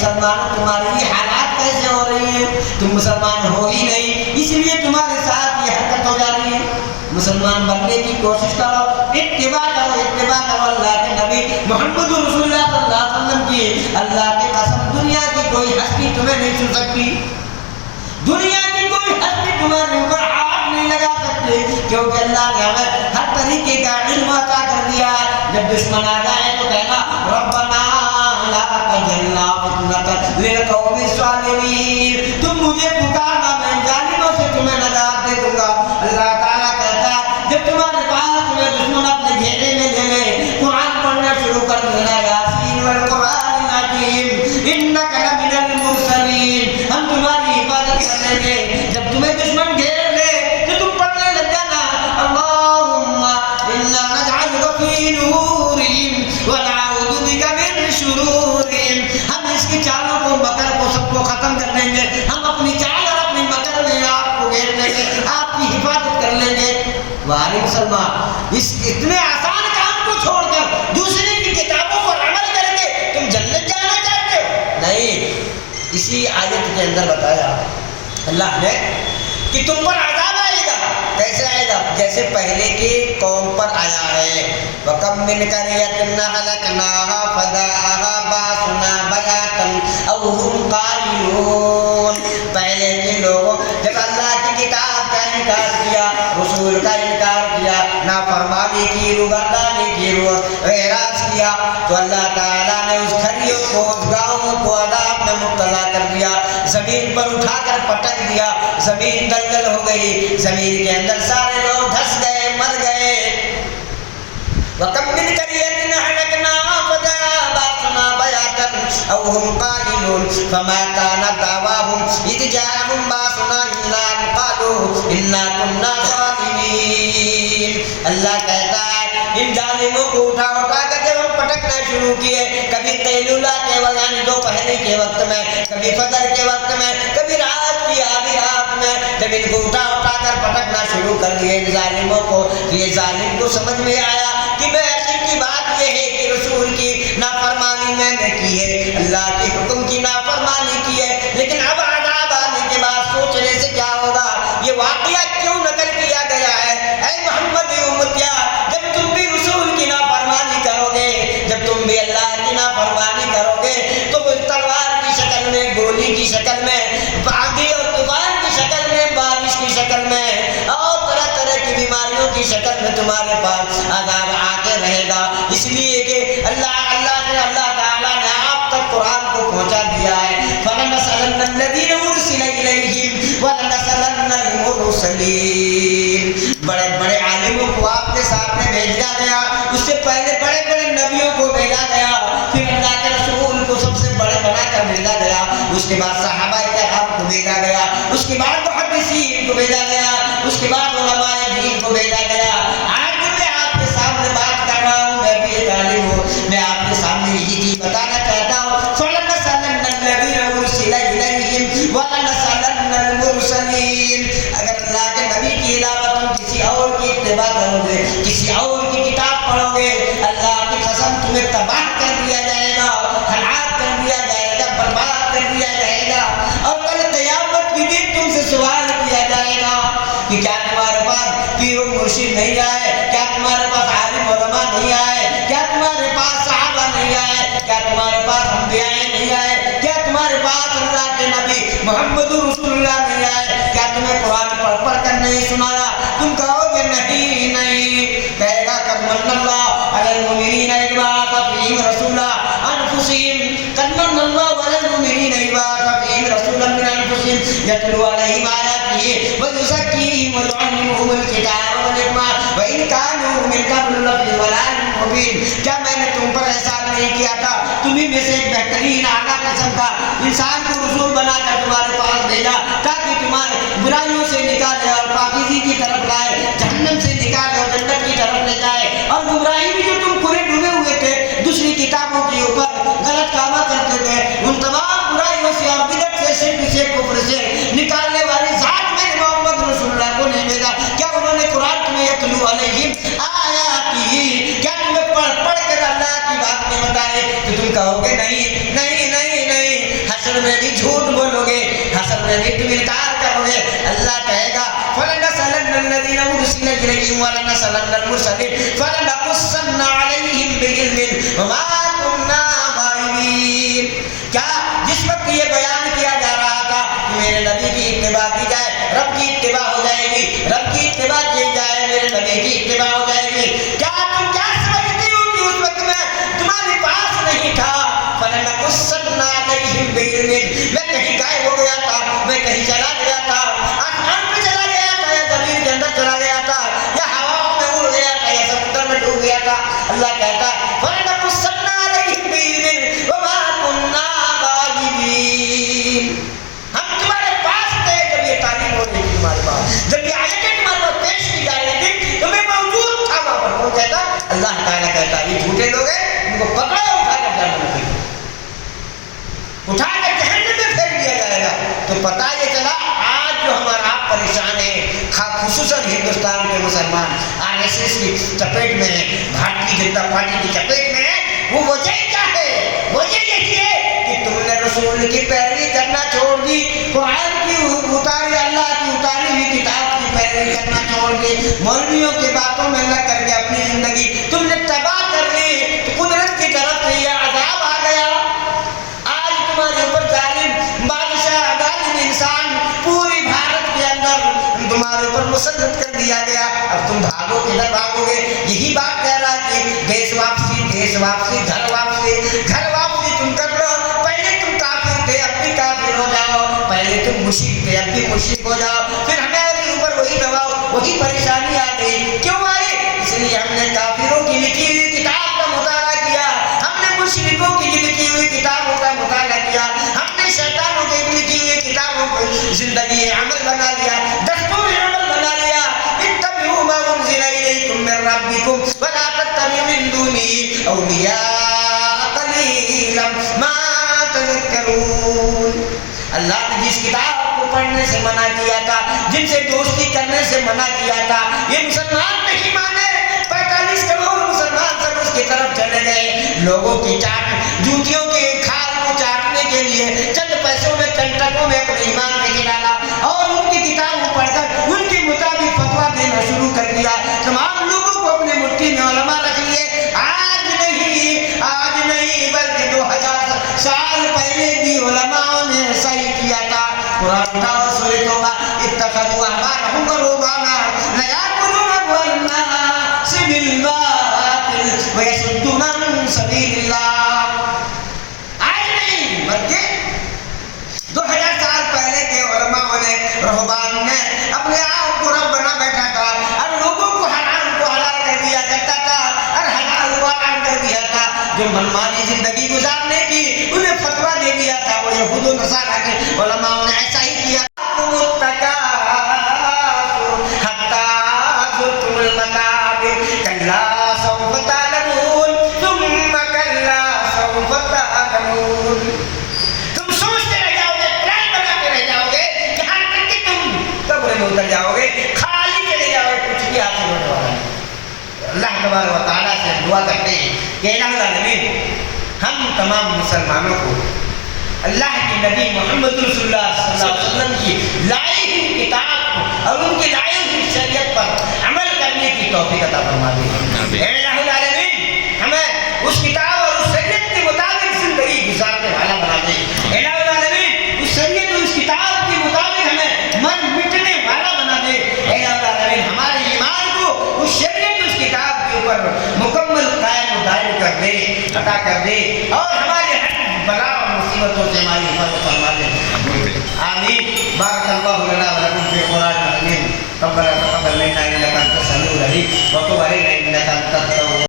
مسلمانوں تمہاری یہ حالات کیسے ہو رہی ہیں؟ تم مسلمان ہو ہی نہیں، اس لیے تمہارے ساتھ یہ حرکت ہو جا رہی ہے۔ مسلمان بننے کی کوشش کرو، اتباع کرو اللہ کے نبی محمد رسول اللہ صلی اللہ علیہ وسلم کی۔ اللہ کی قسم دنیا کی کوئی ہستی تمہیں نہیں چھو سکتی، دنیا کی کوئی ہستی تمہارے اوپر ہاتھ نہیں لگا سکتی، کیونکہ اللہ نے ہمیں ہر طریقے کا علم عطا کر دیا۔ جب دشمن آ جائے تو کہنا ربنا لا تجعلنا فتنة للقوم الظالمین، تم مجھے پکارنا میں ظالموں سے تمہیں نجات دے دوں گا۔ اللہ تعالیٰ کہتا ہے جب تمہارے پاس تمہیں دشمن اپنے گھیرے میں لے لے، قرآن پڑھنا شروع کر دینا، یاسین والقرآن الحکیم انک لمن المرسلین، ہم تمہاری حفاظت کر لیں گے۔ جب تمہیں دشمن گھیر لے تو تم پڑھنے لگ جانا اللہم انا نجعلک فی نحورہم ونعوذ بک من شرورہم، ہم اس کی چالوں کو مکر کو سب کو ختم کر دیں گے، ہم اپنی چال اور اپنی مکر میں آپ کو گھیر لیں گے، آپ کی حفاظت کر لیں گے۔ وارث مسلمان اس اتنے آسان کام کو چھوڑ کر دوسرے کی کتابوں پر عمل کر کے تم جنت جانا چاہتے ہو؟ نہیں، اسی آیت کے اندر بتایا اللہ نے کہ تم پر عذاب آئے گا۔ کیسے آئے گا؟ جیسے پہلے کی قوم پر آیا ہے، وَكَمْ مِنْ قَرْيَةٍ أَهْلَكْنَاهَا فَجَاءَهَا بَأْسُنَا بَيَاتًا أَوْ هُمْ قَائِلُونَ۔ پہلے کے لوگوں جب اللہ کی کتاب کا انکار کیا، رسول کا انکار کیا، نافرمانی کی، روگردانی کی، اعراض کیا، تو اللہ تعالیٰ نے اس گھریوں کو، اس گاؤں کو عذاب میں مبتلا کر دیا، زمین پر اٹھا کر پٹک دیا، زمین دلدل ہو گئی، زمین کے اندر سارے لوگ دھس گئے، مر گئے۔ وَكَمْ مِنْ قَرْيَةٍ أَهْلَكْنَاهَا فَجَاءَهَا بَأْسُنَا بَيَاتًا أَوْ هُمْ قَائِلُونَ فَمَا كَانَ دَعْوَاهُمْ إِذْ جَاءَهُمْ بَأْسُنَا إِلَّا أَنْ قَالُوا إِنَّا كُنَّا ظَالِمِينَ۔ اللہ کہتا ہے ان ظالموں کو اٹھا کر جب ہم پٹکنا شروع کیے، کبھی قیلولہ کے وقت یعنی دوپہر کے وقت میں، کبھی فجر کے وقت میں، کبھی رات کی آدھی رات میں، جب ان کو اٹھا کر پٹکنا شروع کر دیے ان ظالموں کو، یہ ظالم کو سمجھ میں آیا کہ میں کی بات یہ ہے کہ رسول کی نافرمانی میں نے کی ہے، اللہ کے حکم کی نافرمانی کی ہے، لیکن اب عذاب آنے کے بعد سوچنے سے کیا ہوگا؟ یہ واقعہ کیوں نقل کیا گیا ہے؟ اے محمد امتیا، جب تم بھی رسول کی نافرمانی کرو گے، جب تم بھی اللہ کی نافرمانی کرو گے، تو وہ تلوار کی شکل میں، گولی کی شکل میں، آندھی اور طوفان کی شکل میں، بارش کی شکل میں، اور طرح طرح کی بیماریوں کی شکل میں تمہارے پاس عذاب آ کے رہے گا۔ اس لیے کہ اللہ تعالیٰ نے آپ تک قرآن کو پہنچا دیا ہے۔ فَلَنَسْأَلَنَّ الَّذِينَ أُرْسِلَ إِلَيْهِمْ وَلَنَسْأَلَنَّ الْمُرْسَلِينَ۔ بڑے بڑے عالموں کو آپ کے سامنے بھیجا گیا، اس سے پہلے بڑے بڑے نبیوں کو بھیجا گیا، پھر اللہ کے رسول کو سب سے بڑے بنا کر بھیجا گیا، اس کے بعد صحابہ کرام کو بھیجا گیا، اس کے بعد محدثین کو بھیجا گیا، اس کے بعد علماء دین کو بھیجا گیا۔ آج میں آپ کے سامنے بات کر رہا ہوں، میں بھی ایک عالم ہوں، میں آپ کے سامنے یہی چیز بتانا چاہتا ہوں۔ فَلَنَسْأَلَنَّ الَّذِينَ أُرْسِلَ إِلَيْهِمْ وَلَنَسْأَلَنَّ الْمُرْسَلِينَ۔ اگر اللہ کے نبی کی علاوہ تم کسی اور کی اتباع کرو گے، کسی اور کی کتاب پڑھو گے، اللہ کی قسم تمہیں تباہ کر دیا جائے گا، ہلاک کر دیا جائے گا، برباد کر دیا جائے گا، اور کل قیامت کے دن تم سے سوال کیا جائے گا کہ کیا تمہارے پاس پیر و مرشد نہیں آئے؟ کیا تمہارے پاس عالم علماء نہیں آئے؟ کیا تمہارے پاس صحابہ نہیں آئے؟ کیا تمہارے پاس انبیاء نہیں آئے؟ کیا تمہارے پاس اللہ کے نبی محمد رسول اللہ نہیں آئے؟ کیا تمہیں قرآن پڑھ کر نہیں سنایا؟ تم کہو گے نہیں نہیں، کہے گا قد من اللہ علی المؤمنین اذ بعث فیہم رسولا انفسہم، قد من اللہ علی المؤمنین اذ بعث فیہم رسولا من انفسہم یتلو علیہم آیاتہ ویزکیہم ویعلمہم الکتاب والحکمہ وإن كانوا من قبل لفی ضلال مبین۔ کیا میں نے تم پر احسان نہیں کیا تھا؟ تمہیں میں سے ایک بہترین اعلیٰ قسم کا انسان کو رسول بنا کر تمہارے پاس بھیجا تاکہ تمہارے برائیوں سے نکالے اور پاکیزگی کی طرف لائے، جہنم سے نکالے اور جنت کی طرف لے جائے، اور گمراہی میں جو تم پورے ڈوبے ہوئے تھے دوسری کتابوں کے اوپر غلط کامہ کرتے تھے، ان تمام برائیوں سے اور بدعت سے، شرک سے، کفر سے نکالنے والی ذات میں نے محمد رسول اللہ کو نہیں بھیجا؟ کیا انہوں نے قرآن تمہیں یتلو علیہم آیاتہ، کیا تمہیں پڑھ کر اللہ کی بات نہیں بتائے؟ تو تم کہو گے نہیں نہیں نہیں نہیں، میں بھی جھوٹ بولو گے، حشر میں بھی تم انکار کرو گے۔ اللہ کہے گا فَلَنَسْأَلَنَّ الَّذِينَ أُرْسِلَ إِلَيْهِمْ وَلَنَسْأَلَنَّ الْمُرْسَلِينَ فَلَنَقُصَّنَّ عَلَيْهِمْ بِعِلْمٍ وَمَا كُنَّا غَائِبِينَ۔ کیا جس وقت یہ بیان کیا جا رہا تھا کہ میرے نبی کی اتباع کی جائے، رب کی اتباع ہو جائے گی، رب کی اتباع کی جائے، میرے نبی کی اتباع ہو جائے گی، کیا تم کیا سمجھتی ہو کہ اس وقت میں تمہارے پاس نہیں تھا؟ فَلَنَقُصَّنَّ عَلَيْهِمْ بِعِلْمٍ، میں کہیں غائب ہو گیا تھا، میں کہیں چلا گیا تھا، آسمان پہ چلا گیا تھا یا زمین کے اندر چلا گیا تھا یا ہواؤں میں اڑ گیا تھا یا سمندر میں ڈوب گیا تھا۔ اللہ کہتا ہے فَلَنَقُصَّنَّ عَلَيْهِمْ بِعِلْمٍ وَمَا كُنَّا غَائِبِينَ۔ ہم تمہارے پاس تھے جب یہ تعلیم ہو رہی تھی تمہارے پاس، جب یہ آیتیں تمہارے پاس پیش کی جا رہی تھی تو میں موجود تھا وہاں پر۔ کون کہتا؟ اللہ تعالیٰ کہتا ہے یہ جھوٹے لوگ ہیں، ان کو پکڑو، اٹھا کر جہنم میں پھینکو، اٹھا کر جہنم میں پھینک دیا جائے گا۔ تو پتہ یہ چلا آج جو ہمارا آپ پریشان ہیں، خصوصاً ہندوستان کے مسلمان RSS کی چپیٹ میں ہیں، بھارتی جنتا پارٹی کی چپیٹ میں ہیں، وہ وجہ کیا ہے؟ وجہ یہی ہے کہ تم نے رسول کی پیروی کرنا چھوڑ دی، قرآن کی اتاری، اللہ کی اتاری ہوئی کتاب کی پیروی کرنا چھوڑ دی، مولویوں کی باتوں میں لگ کر کے اپنی زندگی تم نے تباہ کر لی، تو قدرت کی طرف سے یہ عذاب آ گیا۔ آج تمہارے اوپر ظالم بادشاہ، ظالم انسان پوری بھارت کے اندر تمہارے اوپر مسلط کر دیا گیا۔ اب تم بھاگو، کدھر بھاگو گے؟ یہی بات کہہ رہا کہ دیش واپسی، دیش واپسی، گھر واپسی، گھر واپسی تم کر لو۔ پہلے تم کافر تھے، اب بھی کافر ہو جاؤ، پہلے تم مشرک تھے، اب بھی مشرک ہو جاؤ، پھر ہمارے اوپر وہی دباؤ، وہی پریشانی آ گئی۔ کیوں آئی؟ اس لیے ہم نے کافروں کی لکھی ہوئی کتاب کا مطالعہ کیا، ہم نے مشرکوں کی لکھی ہوئی کتابوں کا مطالعہ کیا، ہم نے شیطانوں کی لکھی ہوئی کتابوں کو زندگی عمل بنا لیا، دستور عمل بنا لیا۔ اتبعوا ما انزل الیکم من ربکم ولا تتبعوا من دونه اولیاء قلیلا ما تذکرون۔ اللہ نے جس کتاب کو پڑھنے سے منع کیا تھا، جن سے دوستی کرنے سے منع کیا تھا، یہ مسلمان نہیں مانے۔ 45 کروڑ مسلمان سب اس کی طرف چلے گئے، لوگوں کی چاٹ، جوتیوں کے کھال کو چاٹنے کے لیے چند پیسوں میں، کنٹکوں میں اپنے ایمان میں ڈالا اور ان کی کتابوں پڑھ کر ان کے مطابق فتویٰ دینا شروع کر دیا۔ تمام لوگوں کو اپنے مٹھی میں علماء رکھ لیے۔ آج نہیں بلکہ 2000 سال پہلے بھی علماء نے ایسا ہی کیا تھا۔ قرآن اٹھاؤ، سورۃ توبہ، اتخذوا احبارهم ورهبانهم ليأكلون أموال الناس بالباطل ويصدون عن سبيل الله۔ آج نہیں بلکہ 2000 سال پہلے کے علماء نے، رہبان نے اپنے آپ کو رب بنا بیٹھا تھا اور لوگوں کو حرام کو حلال کر دیا کرتا تھا اور حلال کو حرام کر دیا تھا۔ جو منمانی زندگی گزارنے کی انہیں فتویٰ دے دیا تھا، وہ یہود و نصارہ کے علماء نے ایسا ہی کیا۔ تم سوچتے رہ جاؤ گے، پلان بناتے رہ جاؤ گے کہ ہر تک کہ تم قبر میں اتر جاؤ گے، خالی چلے جاؤ گے، کچھ بھی حاصل ہونے والا نہیں۔ اللہ تبارک و تعالیٰ سے دعا کرتے ہیں کہ الہ العالمین ہم تمام مسلمانوں کو اللہ کے نبی محمد رسول اللہ صلی اللہ علیہ وسلم کی لائی ہوئی کتاب کو اور ان کی لائی ہوئی شریعت پر عمل کرنے کی توفیق عطا فرما دے۔ اے الہ العالمین ہمیں اس کتاب اور اس شریعت کے مطابق زندگی گزارنے والا بنا دے۔ الہ العالمین اس شریعت اور اس کتاب کے مطابق ہمیں من مٹنے والا بنا دے۔ الہ العالمین ہمارے ایمان کو اس شریعت اس کتاب کے اوپر مکمل قائم و دائم کر دے، عطا کر دے اور ہمارے ہر بلا اور مصیبتوں سے ہماری حفاظت فرما دے۔ آمین۔ بارک اللہ